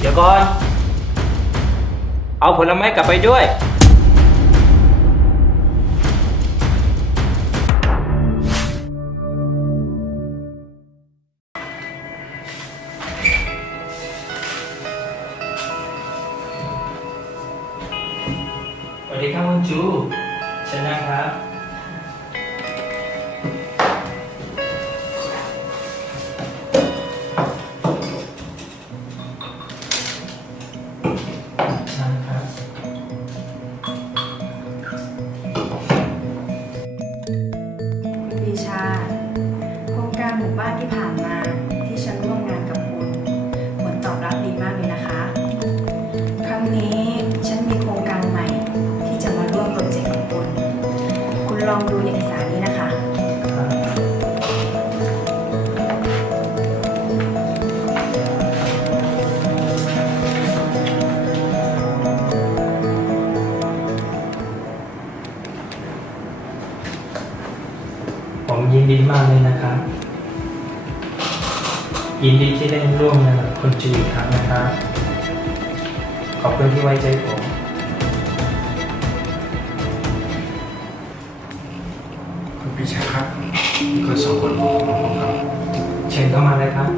เดี๋ยวก่อน เอาผลไม้กลับไปด้วย สวัสดีครับคุณจูเชิญนั่งครับ องดูเอกสารนี้นะคะ ผมยินดีมากเลยนะครับ ยินดีที่ได้ร่วมงานกับคุณจูอีกครั้งนะครับ ขอบคุณที่ไว้ใจผม คุณปีชาครับนี่คนสองคนของผมครับ เชิญเข้ามาเลยครับ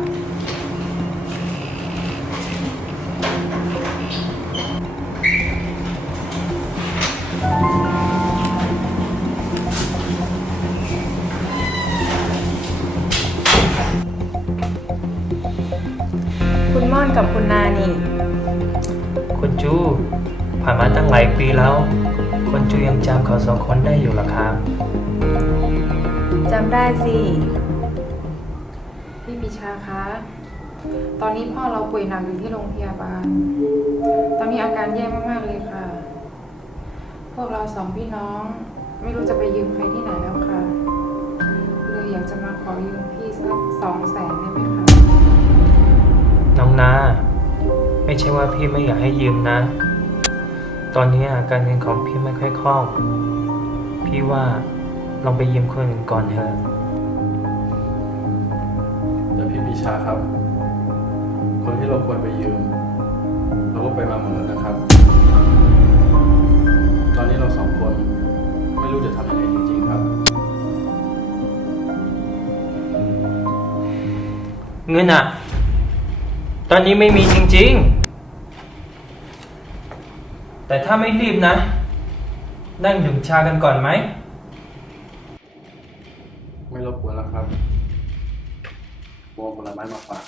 คุณม่อนกับคุณนานี่ คุณจูผ่านมาตั้งหลายปีแล้ว คุณจูยังจำเขาสองคนได้อยู่เหรอครับ จำได้สิ พี่ปิชาคะ ตอนนี้พ่อเราป่วยหนักอยู่ที่โรงพยาบาล ตอนนี้อาการแย่มากๆเลยค่ะ พวกเราสองพี่น้อง ไม่รู้จะไปยืมใครที่ไหนแล้วค่ะ เลยอยากจะมาขอยืมพี่สักสองแสนได้ไหมคะ น้องนา ไม่ใช่ว่าพี่ไม่อยากให้ยืมนะ ตอนนี้การเงินของพี่ไม่ค่อยคล่อง พี่ว่า ลองไปยืมคนอื่นก่อนเถอะแต่พี่ปีชาครับ คนที่เราควรไปยืม เราก็ไปมาหมดแล้วนะครับ ตอนนี้เราสองคน ไม่รู้จะทำยังไงจริง ๆ ครับ เงินอะตอนนี้ไม่มีจริง ๆ แต่ถ้าไม่รีบนะ นั่งดื่มชากันก่อนไหมไม่ รบกวนแล้วครับวงผลไม้มาฝาก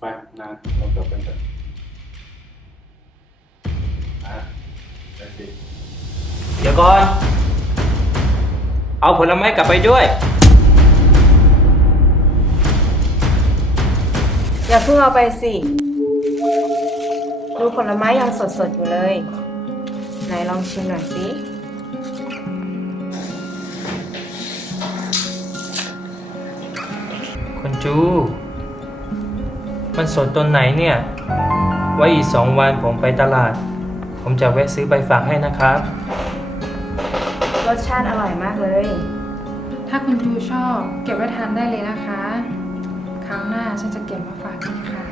ไปนานเรากลับกันเถอะนะไปสิเดี๋ยวก่อน เอาผลไม้กลับไปด้วย อย่าเพิ่งเอาไปสิ ดูผลไม้ยังสดๆอยู่เลย ไหนลองชิมหน่อยสิ จู มันสดตอนไหนเนี่ย ไว้อีกสองวันผมไปตลาด ผมจะแวะซื้อใบฝากให้นะครับ รสชาติอร่อยมากเลย ถ้าคุณจูชอบ เก็บไว้ทานได้เลยนะคะ ครั้งหน้าฉันจะเก็บมาฝากอีกค่ะ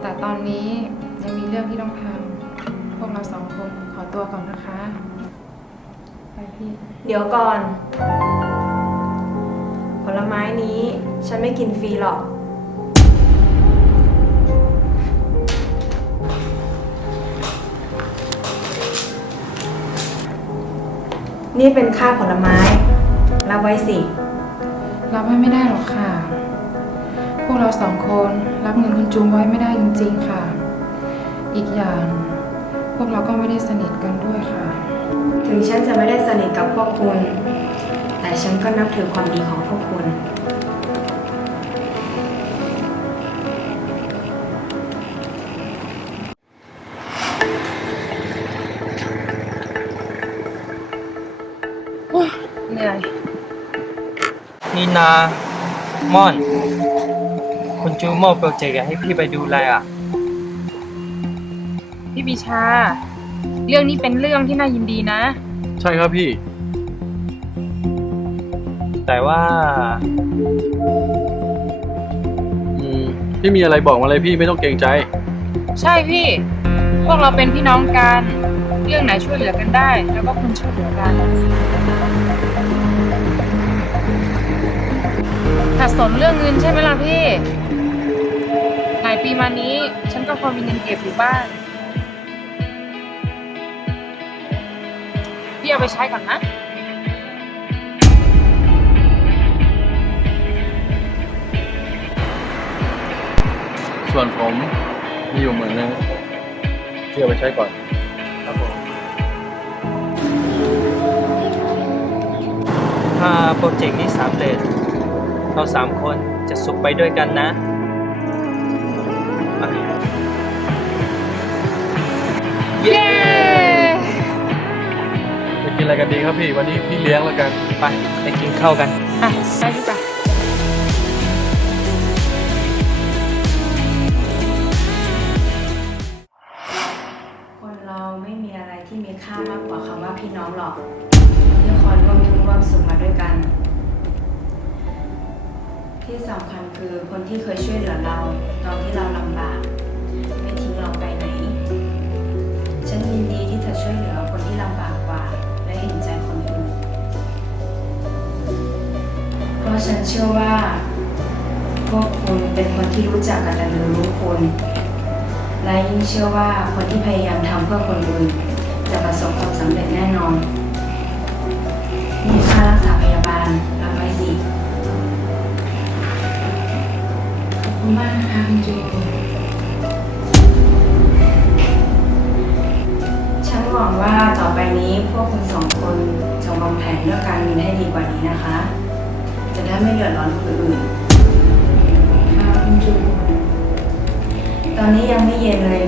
แต่ตอนนี้ยังมีเรื่องที่ต้องทำพวกเราสองคนขอตัวก่อนนะคะ ไปพี่ เดี๋ยวก่อนผ ลไม้นี้ ฉันไม่กินฟรีหรอก นี่เป็นค่าผลไม้ รับไว้สิ รับไว้ไม่ได้หรอกค่ะ พวกเราสองคนรับเงินคุณจูงไว้ไม่ได้จริงๆค่ะ อีกอย่าง พวกเราก็ไม่ได้สนิทกันด้วยค่ะ ถึงฉันจะไม่ได้สนิทกับพวกคุณ แต่ฉันก็นับถือความดีของพวกคุณ เหนื่อย นี่นา ม่อน คุณจูมอบโปรเจกต์ให้พี่ไปดูแลอะ พี่ปิชา เรื่องนี้เป็นเรื่องที่น่ายินดีนะ ใช่ครับพี่ แต่ว่าอืมพี่มีอะไรบอกมาเลยพี่ไม่ต้องเกรงใจ ใช่พี่ พวกเราเป็นพี่น้องกัน เรื่องไหนช่วยเหลือกันได้ แล้วก็คุณช่วยเหลือกัน ขัดสนเรื่องเงินใช่ไหมล่ะพี่ หลายปีมานี้ ฉันก็พอมีเงินเก็บอยู่บ้าง พี่เอาไปใช้ก่อนนะ ส่วนผมมีอยู่หมื่นนึงพี่เอาไปใช้ก่อน ครับผมถ้าโปรเจกต์นี้สำเร็จเราสามคนจะสุขไปด้วยกันนะอะเย้ไปกินอะไรกันดีครับพี่ วันนี้พี่เลี้ยงแล้วกัน ไปไปกินข้าวกัน อะไปดีกว่าามากกว่าคำว่าพี่น้องหรอกที่คอยร่วมทุกข์ร่วมสุขมาด้วยกัน ที่สำคัญคือคนที่เคยช่วยเหลือเรา ตอนที่เราลำบาก ไม่ทิ้งเราไปไหน ฉันยินดีที่จะช่วยเหลือคนที่ลำบากกว่า และเห็นใจคนอื่นเพราะฉันเชื่อว่าพวกคุณเป็นคนที่รู้จักกตัญญูรู้คุณและยิ่งเชื่อว่าคนที่พยายามทำเพื่อคนอื่น จะประสบความสำเร็จแน่นอน มีค่ารักษาพยาบาลรับไว้สิ ขอบคุณมากนะคะคุณจูฉันหวังว่าต่อไปนี้พวกคุณสองคนจะวางแผนเรื่องการเงินให้ดีกว่านี้นะคะ จะได้ไม่เดือดร้อนคนอื่นค่ะคุณจูตอนนี้ยังไม่เย็นเลย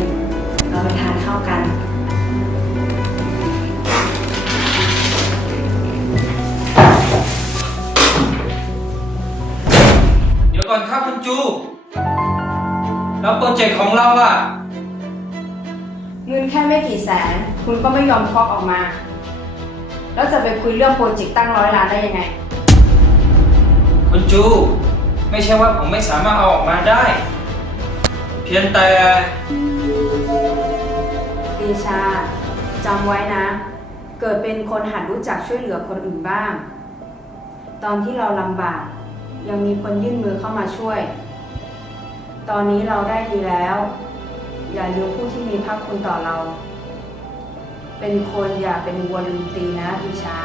แล้วโปรเจกต์ของเราอะเงินแค่ไม่กี่แสน คุณก็ไม่ยอมควักออกมา แล้วจะไปคุยเรื่องโปรเจกต์ตั้งร้อยล้านได้ยังไง คุณจู ไม่ใช่ว่าผมไม่สามารถเอาออกมาได้ เพียงแต่ปีชาจำไว้นะ เกิดเป็นคนหัดรู้จักช่วยเหลือคนอื่นบ้าง ตอนที่เราลำบาก ยังมีคนยื่นมือเข้ามาช่วย ตอนนี้เราได้ดีแล้ว อย่าลืมผู้ที่มีพระคุณต่อเรา เป็นคนอย่าเป็นวัวลืมตีนะพิชา